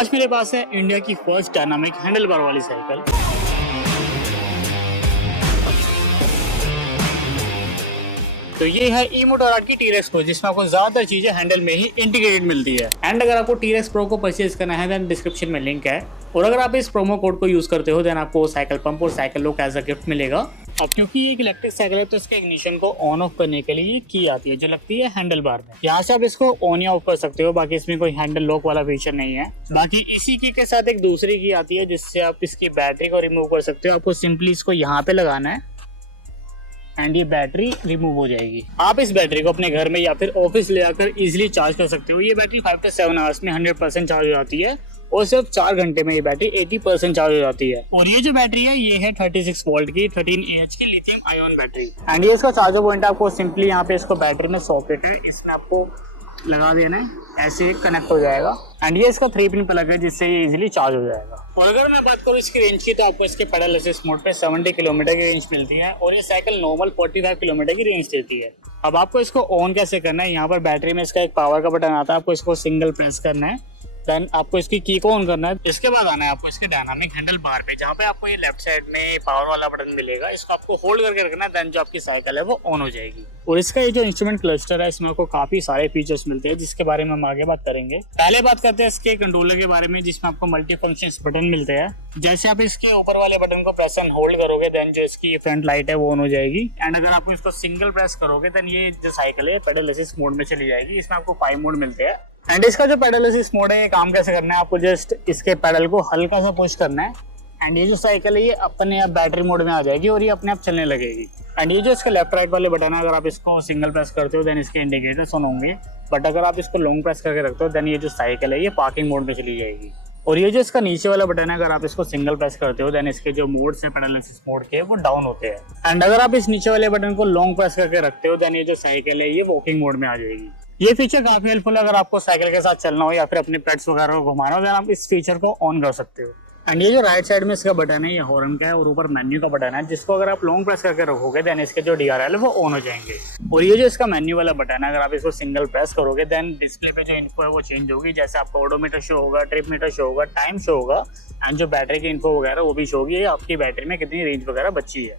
आज मेरे पास है इंडिया की फर्स्ट डायनामिक हैंडल बार वाली साइकिल। तो ये है ई-मोटोरॉड की टी-रेक्स प्रो, जिसमें आपको ज्यादातर चीजें हैंडल में ही इंटीग्रेटेड मिलती है। एंड अगर आपको टी-रेक्स प्रो को परचेज करना है देन डिस्क्रिप्शन में लिंक है, और अगर आप इस प्रोमो कोड को यूज करते हो देन आपको साइकिल पंप और cycle lock as a gift मिलेगा। अब क्योंकि ये एक इलेक्ट्रिक साइकिल है तो इसके इग्निशन को ऑन ऑफ करने के लिए की आती है जो लगती है हैंडल बार में। यहाँ से आप इसको ऑन या ऑफ कर सकते हो, बाकी इसमें कोई हैंडल लॉक वाला फीचर नहीं है। बाकी इसी की के साथ एक दूसरी की आती है जिससे आप इसकी बैटरी को रिमूव कर सकते हो। आपको सिंपली इसको यहाँ पे लगाना है एंड ये बैटरी रिमूव हो जाएगी। आप इस बैटरी को अपने घर में या फिर ऑफिस ले आकर इजीली चार्ज कर सकते हो। ये बैटरी 5 से 7 आवर्स में 100% चार्ज हो जाती है और सिर्फ 4 घंटे में ये बैटरी 80% चार्ज हो जाती है। और ये जो बैटरी है ये है 36 वोल्ट की 13 AH की लिथियम आयन बैटरी। एंड ये इसका चार्जर पॉइंट है, आपको सिंपली यहाँ पे इसको बैटरी में सॉकेट है इसमें आपको लगा देना है, ऐसे कनेक्ट हो जाएगा। एंड ये इसका 3 पिन प्लग है जिससे ये इजीली चार्ज हो जाएगा। और अगर मैं बात करूँ इसकी रेंज की तो आपको इसके पेडल असिस्ट मोड पे 70 किलोमीटर की रेंज मिलती है और ये साइकिल नॉर्मल 45 किलोमीटर की रेंज देती है। अब आपको इसको ऑन कैसे करना है, यहाँ पर बैटरी में इसका एक पावर का बटन आता है, आपको इसको सिंगल प्रेस करना है, देन आपको इसकी की को ऑन करना है। इसके बाद आना है आपको इसके डायनामिक हैंडल बार पे, जहाँ पे आपको ये लेफ्ट साइड में पावर वाला बटन मिलेगा, इसको आपको होल्ड करके रखना है, देन जो आपकी साइकिल है वो ऑन हो जाएगी। और इसका ये जो इंस्ट्रूमेंट क्लस्टर है इसमें आपको काफी सारे फीचर्स मिलते हैं जिसके बारे में हम आगे बात करेंगे। पहले बात करते हैं इसके कंट्रोलर के बारे में, जिसमें आपको मल्टी फंक्शन बटन मिलते हैं। जैसे आप इसके ऊपर वाले बटन को प्रेस एंड होल्ड करोगे देन जो इसकी फ्रंट लाइट है वो ऑन हो जाएगी। एंड अगर आप इसको सिंगल प्रेस करोगे देन ये जो साइकिल है पेडल असिस्ट मोड में चली जाएगी। इसमें आपको 5 मोड मिलते हैं। एंड इसका जो पेडल असिस्ट मोड है ये काम कैसे करना है, आपको जस्ट इसके पेडल को हल्का सा पुश करना है एंड ये जो साइकिल है ये अपने आप बैटरी मोड में आ जाएगी और ये अपने आप चलने लगेगी। एंड ये जो इसका लेफ्ट राइट वाले बटन है अगर आप इसको सिंगल प्रेस करते हो देन इसके इंडिकेटर्स ऑन होंगे, बट अगर आप इसको लॉन्ग प्रेस करके रखते हो देन ये जो साइकिल है ये पार्किंग मोड में चली जाएगी। और ये जो इसका नीचे वाला बटन है अगर आप इसको सिंगल प्रेस करते हो देन इसके जो मोड्स है पेडल असिस्ट मोड के वो डाउन होते हैं। एंड अगर आप इस नीचे वाले बटन को लॉन्ग प्रेस करके रखते हो देन ये जो साइकिल है ये वॉकिंग मोड में आ जाएगी। ये फीचर काफी हेल्पफुल है अगर आपको साइकिल के साथ चलना हो या फिर अपने पेट्स वगैरह को घुमाना हो देन आप इस फीचर को ऑन कर सकते हो। एंड ये जो राइट साइड में इसका बटन है ये हॉर्न का है और ऊपर मेन्यू का बटन है, जिसको अगर आप लॉन्ग प्रेस करके रखोगे देन इसके जो DRL है वो ऑन हो जाएंगे। और ये जो इसका मेन्यू वाला बटन है अगर आप इसको सिंगल प्रेस करोगे देन डिस्प्ले पे जो इन्फो है वो चेंज होगी। जैसे आपका ओडोमीटर शो होगा, ट्रिप मीटर शो होगा, टाइम शो होगा एंड जो बैटरी की इन्फो वगैरह वो भी शो होगी, आपकी बैटरी में कितनी रेंज वगैरह बची है।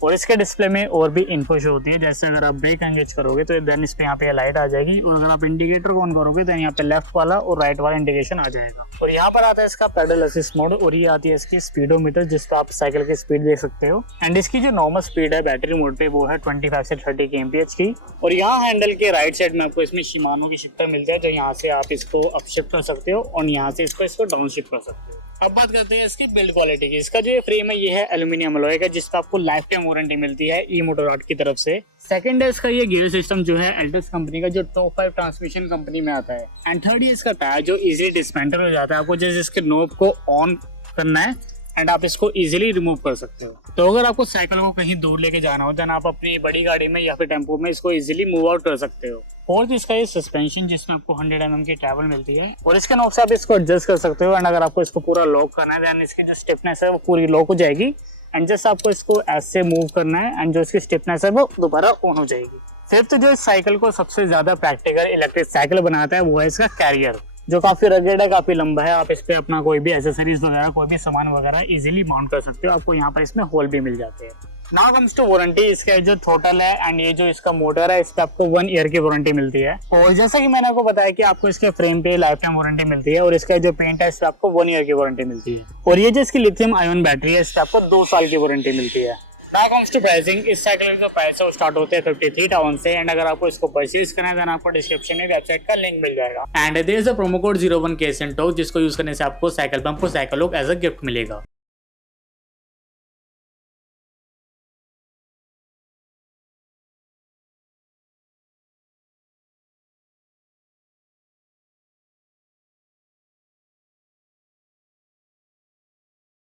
और इसके डिस्प्ले में और भी इन्फो शो होती है, जैसे अगर आप ब्रेक एंगेज करोगे तो देन इस पे यहाँ पे लाइट आ जाएगी और अगर आप इंडिकेटर को ऑन करोगे तो यहाँ पे लेफ्ट वाला और राइट वाला इंडिकेशन आ जाएगा। और यहाँ पर आता है इसका पेडल असिस्ट मोड और ये आती है इसकी स्पीडोमीटर जिस पर आप साइकिल की स्पीड देख सकते हो। एंड इसकी जो नॉर्मल स्पीड है बैटरी मोड पे वो है 25 से 30 kmph की। और यहाँ हैंडल के राइट साइड में आपको इसमें शिमानो की शिफ्टर मिलता है, जो यहाँ से आप इसको अप शिफ्ट कर सकते हो और यहाँ से इसको डाउन शिफ्ट कर सकते हो। अब बात करते हैं इसकी बिल्ड क्वालिटी की। इसका जो फ्रेम है ये है एल्यूमिनियम अलॉय का, जिसका आपको लाइफ टाइम वारंटी मिलती है ई-मोटोरॉड की तरफ से। सेकंड है इसका ये गियर सिस्टम जो है एल्टस कंपनी का, जो टॉप 5 ट्रांसमिशन कंपनी में आता है। एंड थर्ड ये इसका टायर जो इजीली डिस्मेंटल हो जाता है, आपको जैसे इसके नोब को ऑन करना है एंड आप इसको इजीली रिमूव कर सकते हो। तो अगर आपको साइकिल को कहीं दूर लेके जाना हो देन आप अपनी बड़ी गाड़ी में या फिर टेम्पो में इसको इजीली मूव आउट कर सकते हो। फोर्थ इसका ये सस्पेंशन जिसमें आपको 100 mm की ट्रैवल मिलती है और इसके नॉब से आप इसको एडजस्ट कर सकते हो। एंड अगर आपको इसको पूरा लॉक करना है देन इसकी जो स्टिफनेस है वो पूरी लॉक हो जाएगी एंड जस्ट आपको इसको ऐसे मूव करना है एंड जो इसकी स्टिफनेस है वो दोबारा ऑन हो जाएगी। फिफ्थ जो इस साइकिल को सबसे ज्यादा प्रैक्टिकल इलेक्ट्रिक साइकिल बनाता है वो है इसका कैरियर, जो काफी रगेड है, काफी लंबा है। आप इस पे अपना कोई भी एसेसरीज वगैरह कोई भी सामान वगैरह इजीली माउंट कर सकते हो। आपको यहाँ पर इसमें होल भी मिल जाते हैं। Now comes to warranty. इसका जो थ्रोटल है एंड ये जो इसका मोटर है इस पे आपको 1 ईयर की वारंटी मिलती है। और जैसा कि मैंने आपको बताया कि आपको इसके फ्रेम पे लाइफ टाइम वारंटी मिलती है और इसका जो पेंट है इस पे आपको 1 ईयर की वारंटी मिलती है। और ये जो इसकी लिथियम आयन बैटरी है इस पे आपको 2 साल की वारंटी मिलती है। Now comes to pricing। इस साइकिल का प्राइस है वो स्टार्ट होते हैं 53,000 से। एंड अगर आपको इसको परचेज करना है देन आपको डिस्क्रिप्शन में वेबसाइट का लिंक मिल जाएगा। And there is a promo code 01KSNTalk जिसको यूज करने से आपको साइकिल पंप और cycle lock as a gift मिलेगा।